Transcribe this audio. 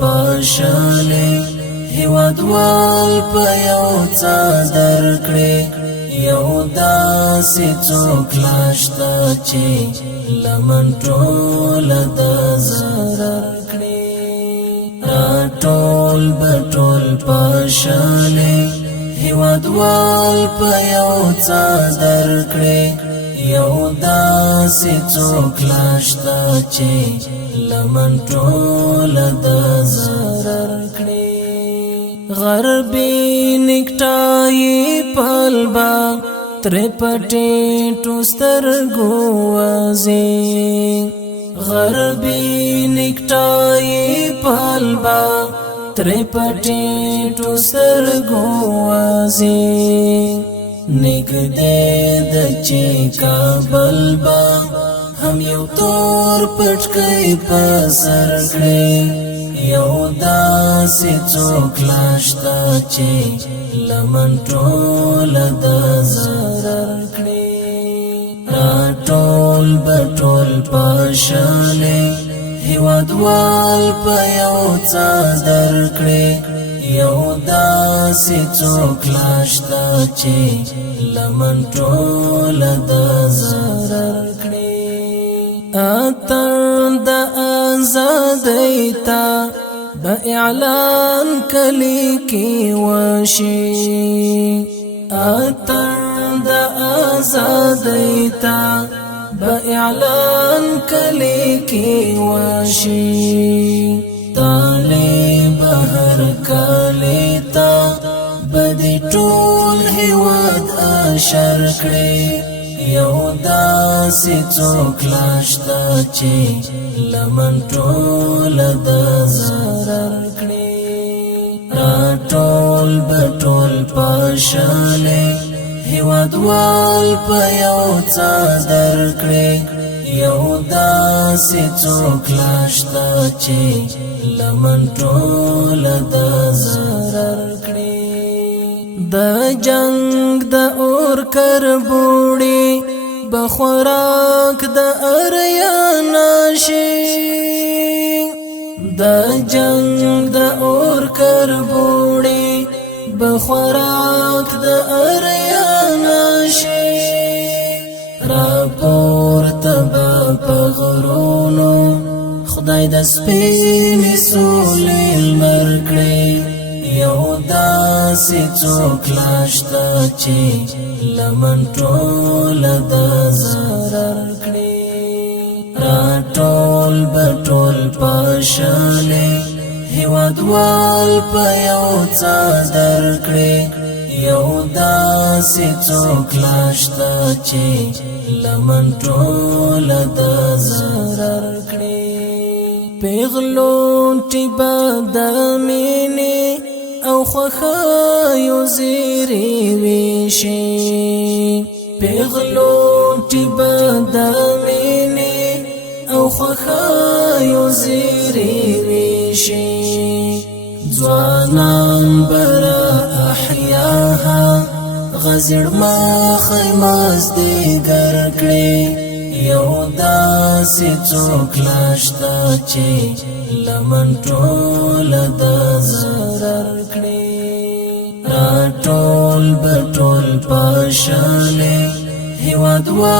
پاشاله هیوادوال په یو څادر کړي یو داسې څوک لاشته چې لمن ټول د ضرر کړي ټول بټول پاشاله هیوادوال په یو څادر کړي یو داسې څوک لاشته چې لمن ټول د ضرر کړي غربي نکټای پلبا تر پټې ټوسترګو وازي غربي نکټای پلبا تر پټې ټوسترګو وازي نګدې د چې کابل با هم یو تور پټکې په سر کړې یو داسې څوک لاشته چې لمن ټول د ضرر کړي ټول بټول پاشاله هیوادوال په یو څادر کړي یو داسې څوک لاشته چې لمن ټول د ضرر کړي اتن د آزادۍ ته به اعلان کلی کې وشي اتن د آزادۍ ته به اعلان کلی کې وشي طالب هر کلی ته بدی ټول هیواد اشر کړي یو داسې څوک لاشته چې لمن ټول د ضرر کړي ټول بټول پاشاله هیوادوال په یو څادر کړي یو داسې څوک لاشته چې لمن ټول د ضرر کړي د جنگ د اور کربوړي بخوراک د اریانا شي د جنگ د اور کربوړي بخوراک د اریانا شي راپور تبا پغرونو خدای د سپینې سولې لمر کړي یو داسې څوک لاشته چې لمن ټول د ضرر کړي ټول بټول پاشاله هیوادوال په یو څادر کړي یو داسې څوک لاشته چې لمن ټول د ضرر کړي پیغلون ټیبا د مینې او خوخایو زیری ویشي پیغلون ټیبا د مینې او خوخایو زیری ویشي ځوانان برا احیاها غزړ مخې مازدیګر کړي یو داسې څوک لاشته چې لمن ټول د ضرر کړي ټول بټول پاشاله هیوادوال